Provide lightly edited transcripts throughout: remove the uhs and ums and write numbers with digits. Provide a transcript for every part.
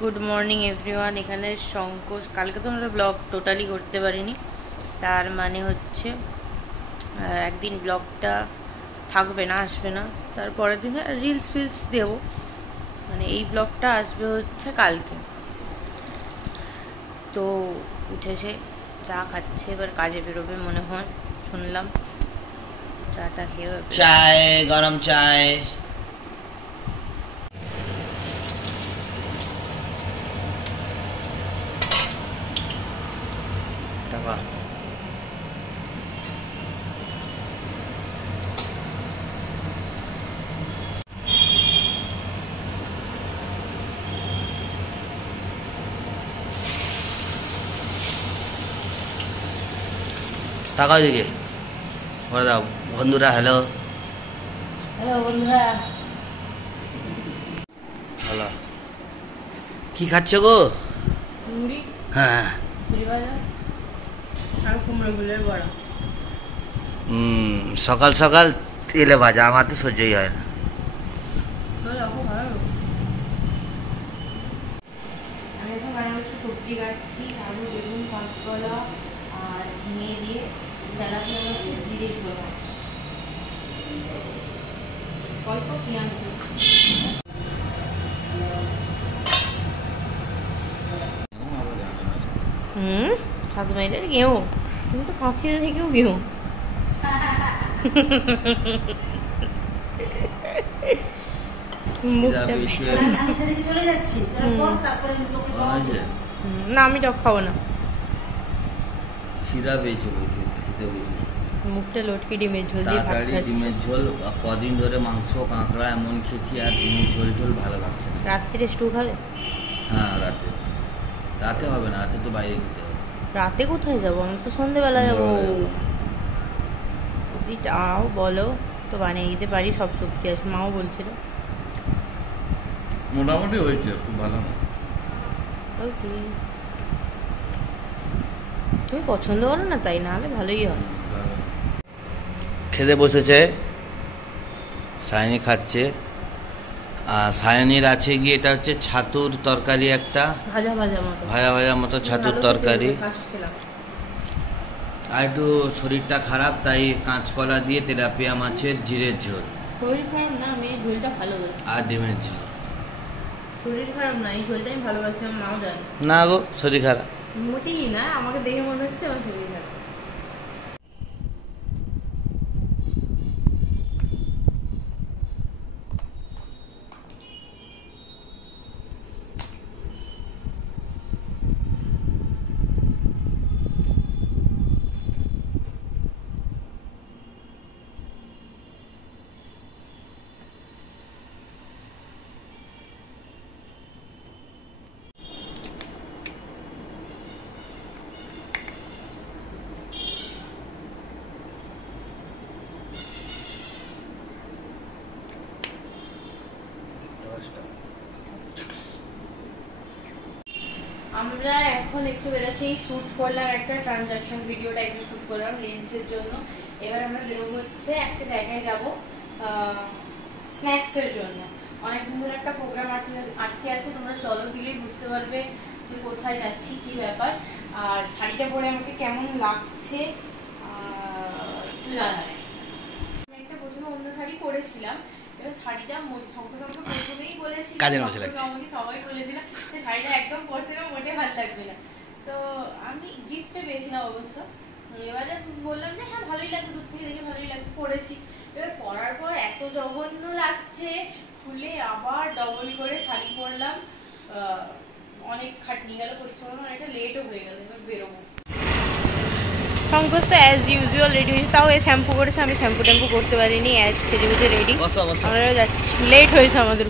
Good morning everyone. এখানে শঙ্কর কালকে তো আমরা ব্লগ টোটালি করতে পারিনি, তার মানে হচ্ছে একদিন ব্লগটা থাকবে না, আসবে না, তারপরের দিন রিলস ফিলস দেবো, মানে এই ব্লগটা আসবে হচ্ছে কালকে। তো উঠেছে, চা খাচ্ছে, এবার কাজে বেরোবে মনে হয়, শুনলাম। চাটা খেয়ে চায়, গরম চায়। টাকা টাকাও দিকে বলে দাও বন্ধুরা। হ্যালো হ্যালো বন্ধুরা, হ্যালো, কি খাচ্ছ গো? মুড়ি, হ্যাঁ, ঝুড়ি ভাজা আর কুমড়ো ফুলের বড়া। সকাল সকাল তেলে ভাজা আমার তো সহ্যই হয় না। আমি এখন বানাচ্ছি সবজি, কাটছি আলু, বেগুন, কাঁচকলা আর ঝিঙে দিয়ে তেলাপিয়া মাছের জিরে ঝোল, অল্প পেঁয়াজ। সাধু মাইদের গেও, তুমি তো কাঁকিতে থেকেও গেও। না আমি টক খাবো না। খিদা পেয়েছে, মুখটা লটকে ডিমের ঝোল দিয়ে ভাত তাড়াতাড়ি খাচ্ছি। ডিমের ঝোল, কদিন ধরে মাংস কাঁকড়া এমন খেয়েছি আর ডিমের ঝোল টোল ভালো লাগছে না। রাত্রে স্টু খাবে? হ্যাঁ, রাতে রাতে হবে না, রাতে তো বাইরে খেতে হবে। রাতে কোথায় যাবো? আমি তো সন্ধেবেলা যাবো। যদি যাও বলো তো বানিয়ে দিতে পারি, সব সবজি আছে, মাও বলছিল। মোটামুটি হয়েছে, খুব ভালো না। ওকে, তুমি পছন্দ করো না তাই, না হলে ভালোই হয়। খেতে বসেছে, সায়নী খাচ্ছে। আর সায়নীর আছে গিয়ে এটা হচ্ছে ছাতুর তরকারি, একটা ভাজা ভাজা মতো, ভাজা ভাজা মতো ছাতুর তরকারি। ফার্স্ট খেলাম। আর একটু শরীরটা খারাপ, তাই কাঁচকলা দিয়ে তেলাপিয়া মাছের জিরের ঝোল শরীর খারাপ না, আমি এই ঝোলটা ভালোবাসি। আর ডিমের ঝোল। শরীর খারাপ না, এই ঝোলটা আমি ভালোবাসি, আমার মাও জানে। না গো, শরীর খারাপ মোটেই না, আমাকে দেখে মনে হচ্ছে আমার শরীর খারাপ। আমরা এখন একটু বেরোচ্ছি, শুট করলাম একটা ট্রানজাকশন ভিডিও টাইপের, শুট করলাম রিলসের জন্য। এবার আমরা বেরোবো হচ্ছে একটা জায়গায় যাব স্ন্যাক্সের জন্য। অনেকদিন ধরে একটা প্রোগ্রাম আটকে আছে, তোমরা চলো দিলেই বুঝতে পারবে যে কোথায় যাচ্ছি, কি ব্যাপার। আর শাড়িটা পরে আমাকে কেমন লাগছে একটু জানাবে। আমি একটা প্রথমে অন্য শাড়ি পরেছিলাম, এবার শাড়িটা প্রথমেই বলেছিলাম, সবাই বলেছিলাম যে শাড়িটা একদম পরতে মোটে ভালো লাগবে না। তো আমি গিফট পেয়েছিলাম অবশ্য। এবারে বললাম যে হ্যাঁ ভালোই লাগবে, দূর থেকে দেখে ভালোই লাগছে, পরেছি। এবার পরার পর এত জঘন্য লাগছে, খুলে আবার ডবল করে শাড়ি পরলাম। অনেক খাটনি গেল, পরিশ্রম, অনেকটা লেটও হয়ে গেল। এবার বেরোবো। সংকোচ তো অ্যাজ ইউজুয়াল রেডি হয়েছে, তাও এ শ্যাম্পু করেছে, আমি শ্যাম্পু ট্যাম্পু করতে পারিনি, অ্যাজ সেজে বুঝে রেডি। আমরা যাচ্ছি, লেট হয়েছে আমাদের।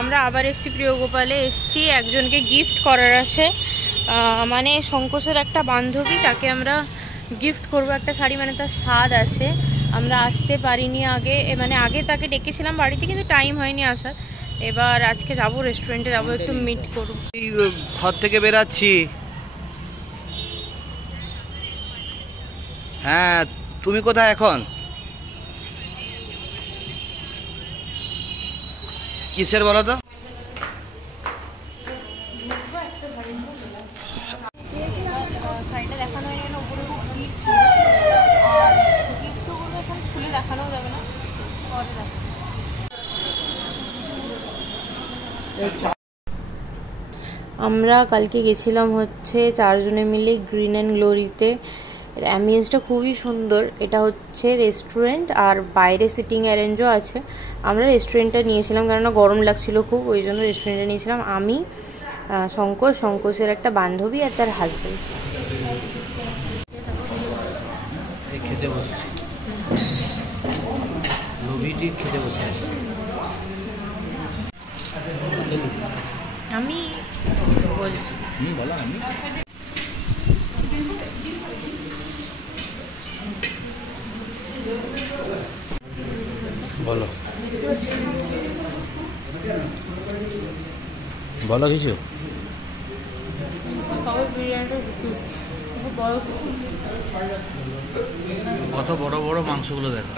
আমরা আবার এসছি প্রিয় গোপালে, এসছি একজনকে গিফট করার আছে, মানে সংকোচের একটা বান্ধবী, তাকে আমরা গিফট করব একটা শাড়ি, মানে তার স্বাদ আছে। আমরা আসতে পারিনি আগে, মানে আগে তাকে ডেকেছিলাম বাড়িতে, কিন্তু টাইম হয়নি আসার। এবার আজকে যাব রেস্টুরেন্টে, যাবো একটু মিট করব। ঘর থেকে বেরাচ্ছি। হ্যাঁ, তুমি কোথায় এখন? কিসের বলো তো? শাড়িটা দেখানো হয়ে গেল, ওপরে খুব ভিড় ছিল, আর গিফটগুলো এখন খুলে দেখানোও যাবে না, পরে দেখানো। আমরা কালকে গেছিলাম হচ্ছে 4 জনে মিলে গ্রিন অ্যান্ড গ্লোরিতে। অ্যাম্বিয়েন্সটা খুবই সুন্দর। এটা হচ্ছে রেস্টুরেন্ট আর বাইরে সিটিং অ্যারেঞ্জও আছে। আমরা রেস্টুরেন্টটা নিয়েছিলাম কেননা গরম লাগছিল খুব, ওই জন্য রেস্টুরেন্টটা নিয়েছিলাম। আমি, শঙ্কোষের একটা বান্ধবী আর তার হাজব্যান্ড। খেতে বসে লোভিটি খেতে বসে আছে। আমি বলছি বলো। আমি বলো বলো কিছু। কত বড় বড় মাংসগুলো দেখো।